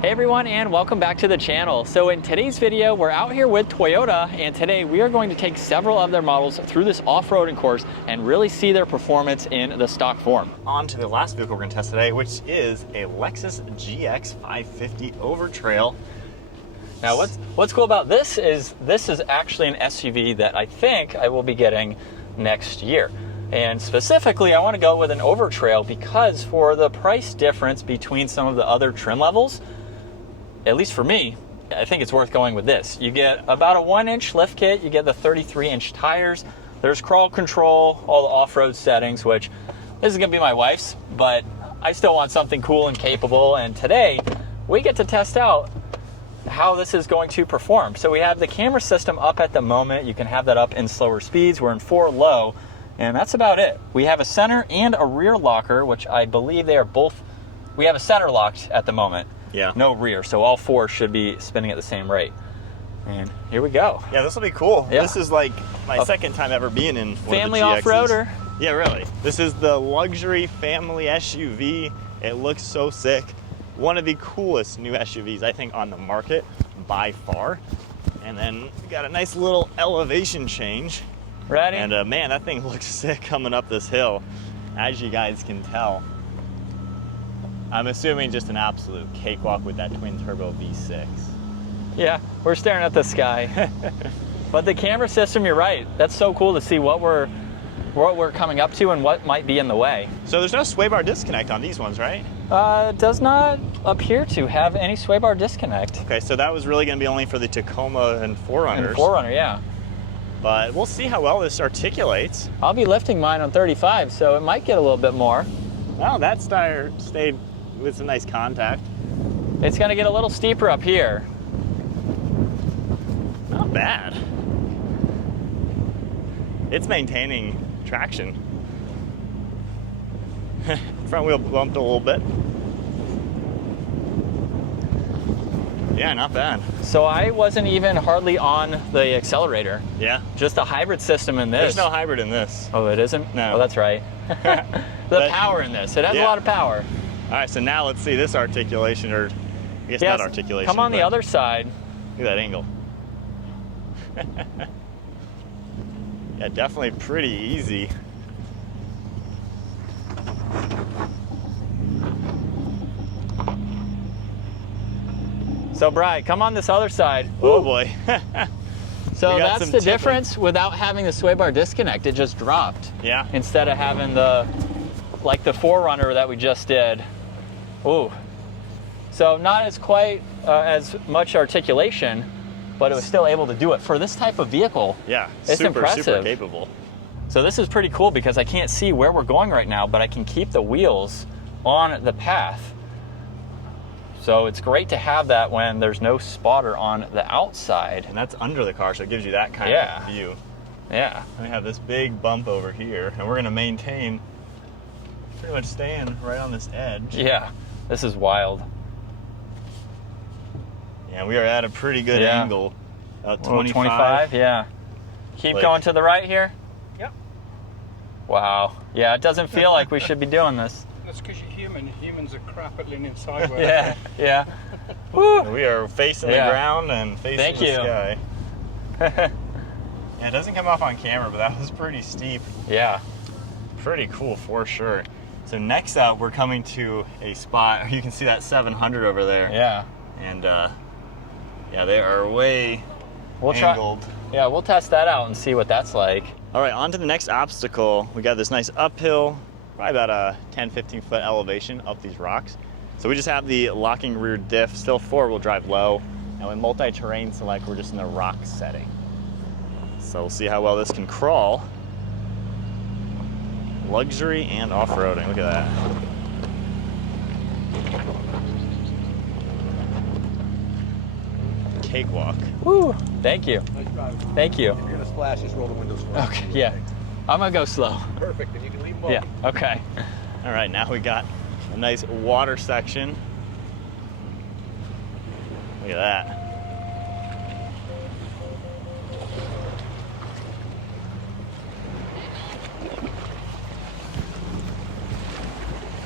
Hey everyone, and welcome back to the channel. So in today's video, we're out here with Toyota, and today we are going to take several of their models through this off-roading course and really see their performance in the stock form. On to the last vehicle we're going to test today, which is a Lexus GX550 Overtrail. Now what's cool about this is actually an SUV that I think I will be getting next year. And specifically, I want to go with an Overtrail because for the price difference between some of the other trim levels, at least for me, I think it's worth going with this. You get about a 1-inch lift kit, you get the 33-inch tires, there's crawl control, all the off-road settings, which this is gonna be my wife's, but I still want something cool and capable, and today we get to test out how this is going to perform. So we have the camera system up at the moment. You can have that up in slower speeds. We're in 4 low, and that's about it. We have a center and a rear locker, which I believe they are both, we have a center locked at the moment. Yeah. No rear, so all 4 should be spinning at the same rate. And here we go. Yeah, this will be cool. Yeah. This is like my second time ever being in one family of the GXs. off-roader. Yeah, really. This is the luxury family SUV. It looks so sick. One of the coolest new SUVs, I think, on the market by far. And then we got a nice little elevation change. Ready? And man, that thing looks sick coming up this hill, as you guys can tell. I'm assuming just an absolute cakewalk with that twin turbo V6. Yeah, we're staring at the sky. But the camera system, you're right. That's so cool to see what we're coming up to and what might be in the way. So there's no sway bar disconnect on these ones, right? Does not appear to have any sway bar disconnect. Okay, so that was really going to be only for the Tacoma and 4Runners. And 4Runner, yeah. But we'll see how well this articulates. I'll be lifting mine on 35, so it might get a little bit more. Well, that tire stayed with some nice contact. It's gonna get a little steeper up here. Not bad. It's maintaining traction. Front wheel bumped a little bit. Yeah, not bad. So I wasn't even hardly on the accelerator. Yeah. Just a hybrid system in this. There's no hybrid in this. Oh, it isn't? No. Oh, that's right. The power in this. It has a lot of power. All right, so now let's see this articulation, or I guess not articulation. Come on the other side. Look at that angle. Yeah, definitely pretty easy. So, Bri, come on this other side. Oh boy. So that's the difference without having the sway bar disconnect. It just dropped. Yeah. Instead of having like the 4Runner that we just did. Ooh. So not as quite as much articulation, but it was still able to do it for this type of vehicle. Yeah, it's impressive. Super capable. So this is pretty cool because I can't see where we're going right now, but I can keep the wheels on the path. So it's great to have that when there's no spotter on the outside. And that's under the car, so it gives you that kind of view. Yeah. We have this big bump over here, and we're gonna maintain, pretty much staying right on this edge. Yeah, this is wild. Yeah, we are at a pretty good angle. 25, yeah. Keep going to the right here. Yep. Wow. Yeah, it doesn't feel like we should be doing this. That's because you're human. Humans are crap at leaning sideways. Yeah, yeah. Woo. We are facing the ground and facing the sky. Yeah, it doesn't come off on camera, but that was pretty steep. Yeah. Pretty cool for sure. So next up, we're coming to a spot. You can see that 700 over there. Yeah. And yeah, they are way angled. Yeah, we'll test that out and see what that's like. All right, on to the next obstacle. We got this nice uphill, probably about a 10-15 foot elevation up these rocks. So we just have the locking rear diff, still 4-wheel drive low, and with multi-terrain select, we're just in the rock setting. So we'll see how well this can crawl. Luxury and off-roading, look at that. Cakewalk. Woo, thank you. Nice drive. Thank you. If you're gonna splash, just roll the windows for Okay, yeah. I'm gonna go slow. Perfect, and you can leave them Yeah, okay. All right, now we got a nice water section. Look at that.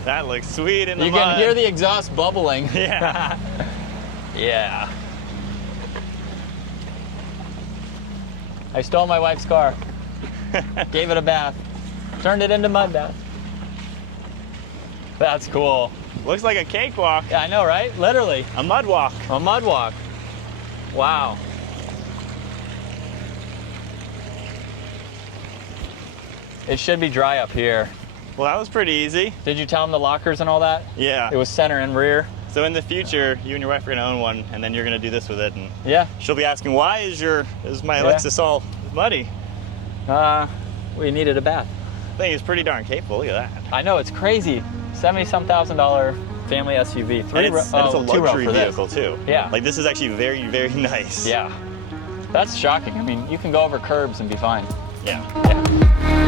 That looks sweet in the You mud. can hear the exhaust bubbling. Yeah. Yeah. I stole my wife's car. Gave it a bath. Turned it into mud bath. That's cool. Looks like a cakewalk. Yeah, I know, right? Literally. A mud walk. A mud walk. Wow. It should be dry up here. Well, that was pretty easy. Did you tell them the lockers and all that? Yeah. It was center and rear. So in the future, you and your wife are gonna own one, and then you're gonna do this with it, and Yeah. she'll be asking, why is my Yeah. Lexus all muddy? We needed a bath. I think it's pretty darn capable. Look at that. I know, it's crazy. $70-some thousand family SUV. And it's a 2-row luxury for this. vehicle too. Yeah. Like this is actually very, very nice. Yeah. That's shocking. I mean, you can go over curbs and be fine. Yeah. Yeah.